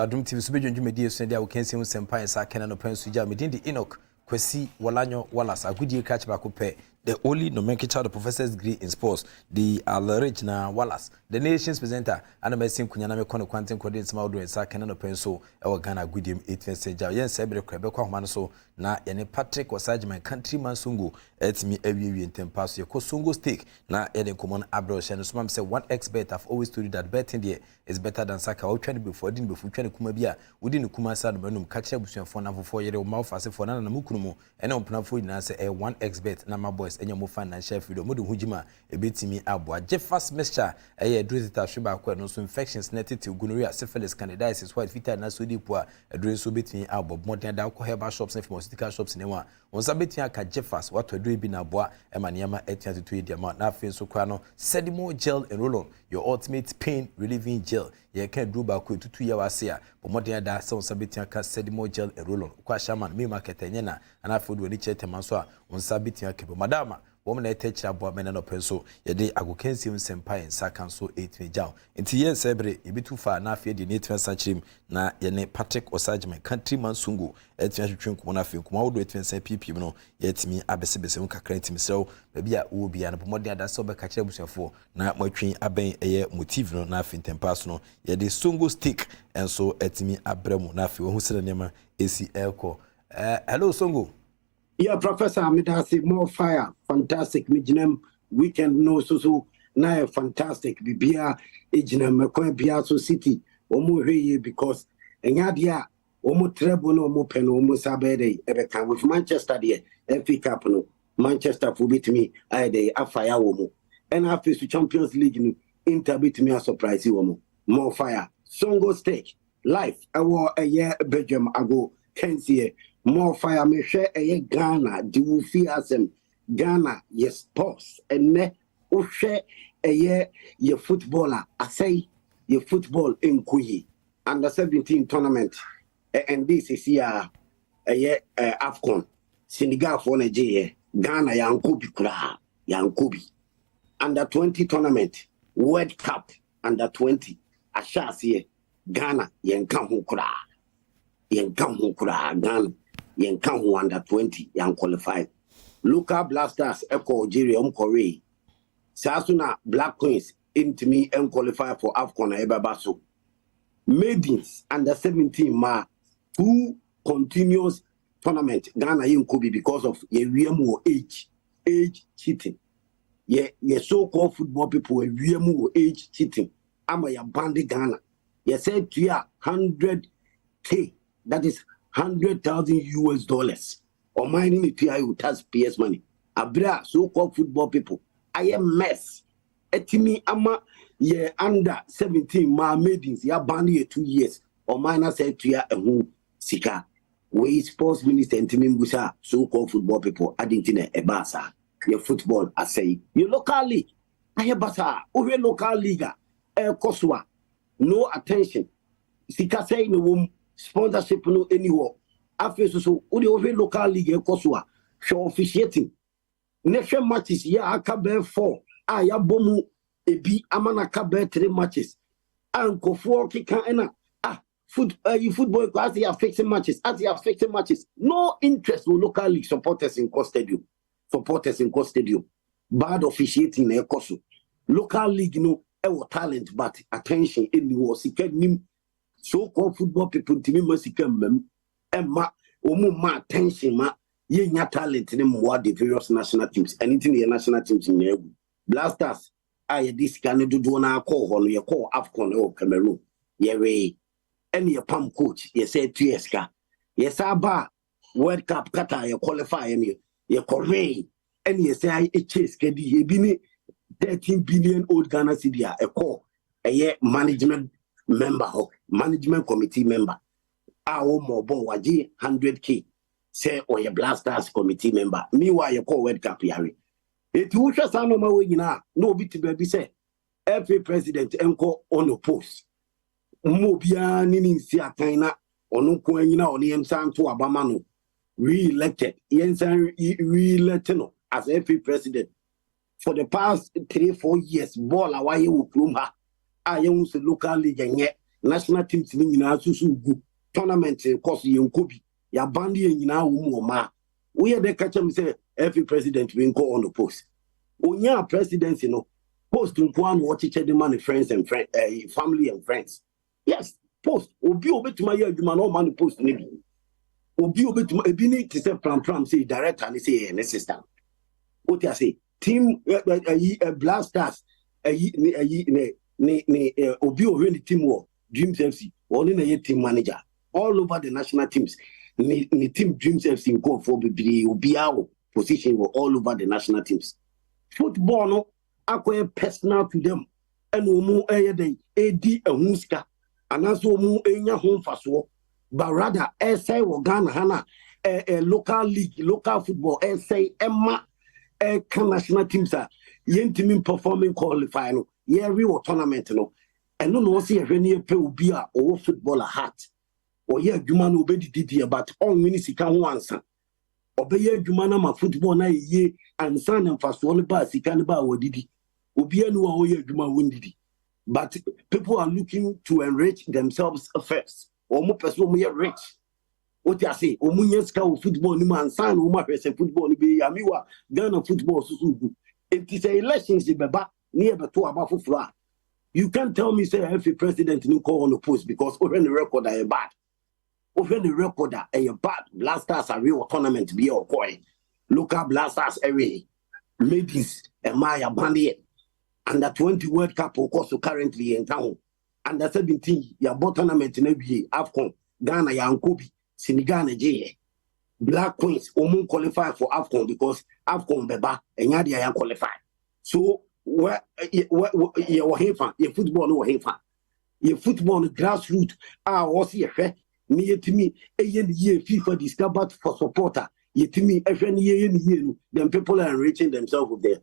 Adom TV so be dwumedi so dia wo kansi sempa esa kena no pensu ja medin di Enoch Kwesi Walanyo Wallace agudie catch back up the only nomenclature the professor's degree in sports the original Wallace the nation's presenter and mesin kunya na me kono kwanten kodi nsema odo esa kena no pensu e wo Ghana agudie 8th ja yen se bre kwa be kwa homa no so na ye ne Patrick Osage my countryman Sungu etimi awiewie ntempa so ye ko Sungu stake na ye den common abro she no so mam say 1x bet I've always told you that betting there is better than saka wo twene before din before twene kuma bia wodi ne kuma sa no manum ka kire busuafo na fofo yere wo ma ofase fo na na mukunu mu ene ompnafo nyina say 1x bet na my boys enye mo financial freedom mo de hujima ebetimi aboa Jeffers mixture eye adrezita hweba kwa no so infections netete gonorrhea syphilis candidiasis white fever na so dipo a adre so betimi abo modern da ko herbal shops na pharmaceutical shops ne wa wonsa betimi aka Jeffers wato adre bi na aboa ema niam etia tutu dia ma na afi so kwa no Sedimo gel and roll on your ultimate pain relieving gel ye can do ba ko tutu ya wase a modern da so wonsa betimi aka Sedimo gel and roll on kwa shaman me market enye na ana food we ni chetema so a wonsa betimi aka madama woman na etechira bo amena no penso ye de agokensi msempa en saka so 8 jaw enti ye sebre ebitu fa na afie de ne twensa chirim na ye ne Patrick Osage my countryman Sungu etia twetwen ko na afie ko wodo etwensa pp no ye timi abesebese mu kakra ntimi sew ba bia wo bia no pomode ada so be ka kira busuafo na matwen aben eye motive no na afie ntempa so no ye de Sungu stick enso etimi abremu na afie wo hu sele nema esi elko hello Sungu. Yeah, Professor Amidasi, more fire, fantastic. Mijinem weekend no so na fantastic. Bibia ejinem mekwan Piazza City. Omo hweye because enyadia omo treble no omo pen omo sabede ebeka with Manchester there. FA Cup no Manchester for beat me I dey afire omo. And after the Champions League no Inter beat me a surprise omo. More fire. Songo stake life. I war a year Belgium ago. Kenzie more fire me share a Ghana do you feel as Ghana yes sports and ne o share a year your footballer I say your football in Kuyi under 17 tournament and this is here a year AFCON Senegal for Nigeria Ghana yankobi kura yankobi under 20 tournament World Cup under 20 ashas here Ghana yankahu kura Ghana yen kan under 20 yan qualified local blasters echo Algeria Korea Sasuna Black Queens into me and qualify for AFCON ebabaso maidens under 17 ma 2 continuous tournament Ghana yen could be because of ye age cheating ye so-called football people age cheating ama ya bandi Ghana ye said to ya 100k that is $100,000 or mining it here with tax PS money. Abra so-called football people. I am mess. Etimi ama ye under 17 ma maidens ya bandi 2 years or minor said to ya sika. We sports minister etimi mbusa so-called football people adintine ebasa. Your football I say your local league. Ayabasa over local league koswa no attention. Sika say no sponsorship no anywhere. After so odi over local league ekoswa show officiating. Next matches ya akabe 4 ya bomu ebi amana kabe 3 matches. Anko 4 kika ena football class they are fixing matches as they are fixing matches. No interest with local league supporters in cost stadium. Bad officiating ekoso. Local league no talent but attention anywhere sika nim so-called football people to me must come and ma attention ma ye nya talent in more the various national teams anything the national teams in there blasters this can do na call on your call AFCON or Cameroon ye any pam coach ye say 2 years ka yes aba World Cup Qatar you qualify any ye Korea and ye say I chase kedi ye bi 13 billion old Ghana cedi a call a year management committee member. Our mobile waji 100k say or your blasters committee member. Meanwhile, you call World Cup yari. It was just no my way na no bit baby say every president enko on the post. Mobia nini si ataina onu kwanyina oni emsan to abamano re-elected. Yensan re-elected no as every president for the past 3-4 years. Ball away with Plumha. I use the local league and yet national teams ni nyina susu gu tournament course yenkobi ya band ye nyina wo mu ma we dey catch am say every president will go on the post onya presidency no post nko an wo cheche the man friends and family and friends yes post obi obetuma ye adwuma no man post ni bi obi obetuma ebi ni te say pram say director ni say an assistant what you say team blasters ni obi o the team war Dreams FC or in team manager all over the national teams ni team Dreams FC go for be obi our position were all over the national teams football no akwa personal to them and omu dey edi ehuska anaso omu enya ho mfaso but rather say wo Ghana hana local league local football say emma national teams are yentimi performing qualify no every tournament no and no see any pe obi a o footballer heart or ye adwuma no obedidi but all minutes can ho ansa obeye adwuma na ma football na ye ansa na mfaso no ba sika no ba wadidi obi anu a o ye adwuma wondidi but people are looking to enrich themselves first or more person mo ye rich what you say omunye ska football ni man san o ma hwese football ni be amiwa Ghana football susu it is a elections beba near beto aba foforo you can't tell me say every president no call on the post because over the record are bad over the record are bad blasters are real tournament be or coin local blasters every ladies and Maya Bandi under 20 World Cup of course currently in town under 17 ya tournament in every AFCON Ghana ya Nkobi Senegal Nigeria Black Queens omun qualify for AFCON because AFCON beba enyadi ya qualify so where ye fan ye football no he fan ye football grassroots was ye hwe ni yetimi ye FIFA discovered for supporter yetimi ehwe ni ye no them people are enriching themselves with there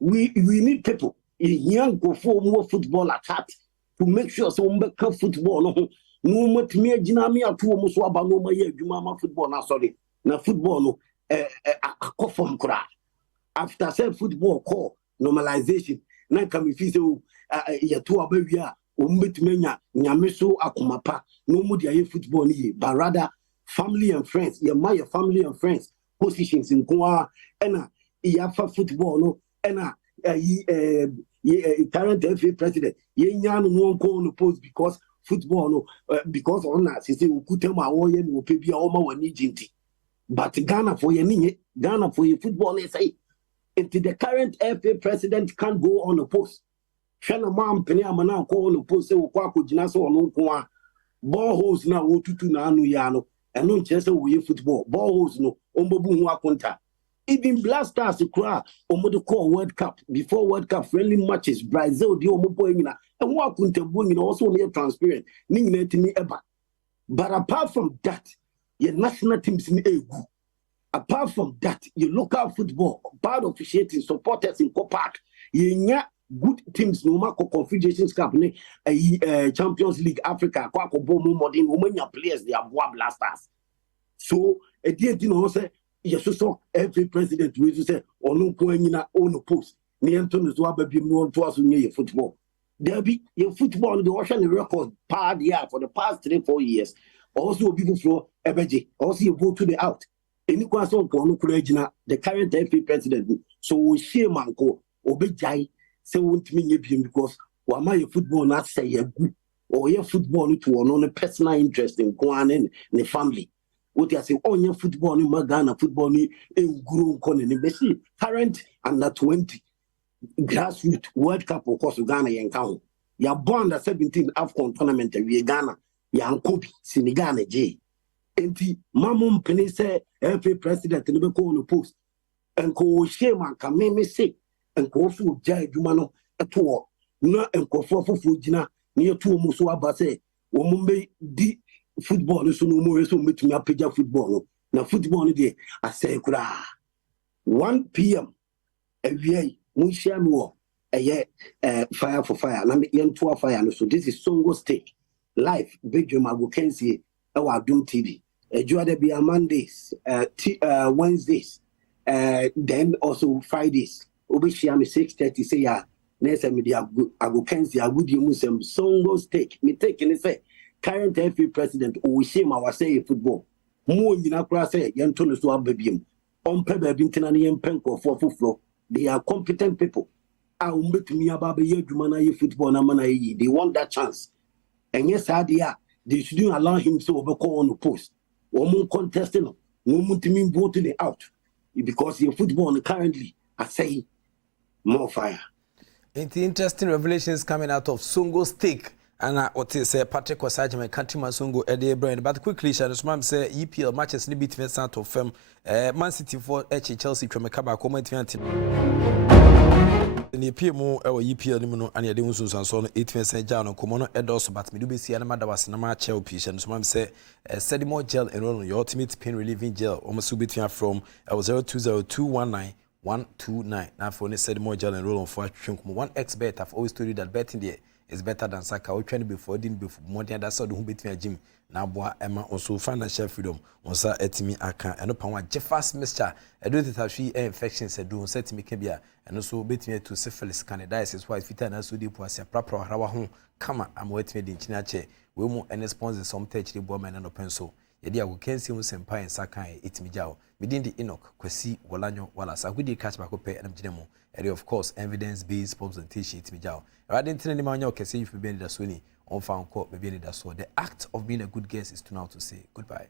we need people young go for more football at heart to make sure so mbeka football no matimi agina me ato mo so aba no ma ye adwuma ma football na sorry na football no akofom kura after say football call normalization na kam fi say ya to aba wi a o mbetimi nya nyame so akomapa no mu dia ye football ni but rather family and friends your my family and friends positions in kwa ena ya fa football no ena current FA president ye nya no nko no post because football no because on na say ukutema wo ye no pe bia o ma wani jinti but Ghana for ye Ghana for ye football is say if the current FA president can't go on the post shana mam penny amana ko on the post say ukwa ko jina so ono nko a ball holes na wo tutu na anu ya no eno nche say wo ye football ball holes no ombobu hu akonta even blasters kra omodo call World Cup before World Cup friendly matches Brazil di omobo nyina and what couldn't also near transparent, ning to me ever. But apart from that, your national teams in Egu. Apart from that, your local football, bad officiating, supporters in Copark, you good teams, no matter Confederations Cup, Champions League Africa, Kwako Bomu Modern, women players, they are blasters. So, a dear dinner say, yes, so every president will say, or no going in on post. Nianton is what baby no to us near your football. There be your football the ocean record part for the past 3-4 years. Also people flow ebeji. Also you vote to the out. Any question on the current FA president. So we share manko obejai say won't mean because why your football not say a good or your football to on personal interest in Kwan and the family. What you say on your football in Magana football in Guru Konen current under 20. Grassroots World Cup of course Ghana yankao ya born the 17 AFCON tournament we Ghana yankobi Senegal Nigeria enti mamum penny say every president no be call no post and ko shema ka me say and ko fu jai dwuma no eto na enko fofo gina na yeto mu so aba say wo mumbe di football so no mo so metumi apagya football no na football no dey asay kura 1 p.m. every Mushia Mo, fire for fire, and I'm young to fire. So this is Songo Steak live. Bedroom Agukensi, our Doom TV. Juade be Mondays, Wednesdays, then also Fridays. Obishiam 6:30 say na say me dey ago kensi agudi mu sem songo stake me take ni say current FA president o shame our say football mo nyina kura say yento no so ababiem ompe ba bi ntina ne yempen kofo foforo. They are competent people. They want that chance. And yes, they shouldn't allow him to overcome on the post. Or contesting, no voting out. Because in football currently, I say more fire. Interesting revelations coming out of Songo Stake. And what is Patrick Osajim and countryman Songo Eddie Brand. But quickly, Shadow say EPL matches ni bit out of Man City for Chelsea Kremekaba comment ni PMO EPL ni no ane de unsu sanso no 8% jano komo no edos but me do be see anamada was na ma chel patient so say Sedimo gel enroll your ultimate pain relieving gel almost between from 020219 now for ne Sedimo gel enroll on for twink 1x bet. I've always told you that betting there is better than soccer. We train before didn't before more than that so do between a gym now boy Emma also financial freedom on sa etimi aka eno pa wa Jeffers mixture edo tetafi infections edo set me can be and also between to syphilis candidiasis why fit na so dey poasia prapra harawa ho kama am wetime dey nchina che we mu any sponsor some touch dey bo man no penso ye dey ago kensi hu sempa en sakan etimi jawo midin di Enoch Kwesi Wolanyo wala sa gudi catch back up and jinemo area of course evidence based presentation etimi jawo rather than ma nya okese if be da so ni on fa nko be be da so the act of being a good guest is to now to say goodbye.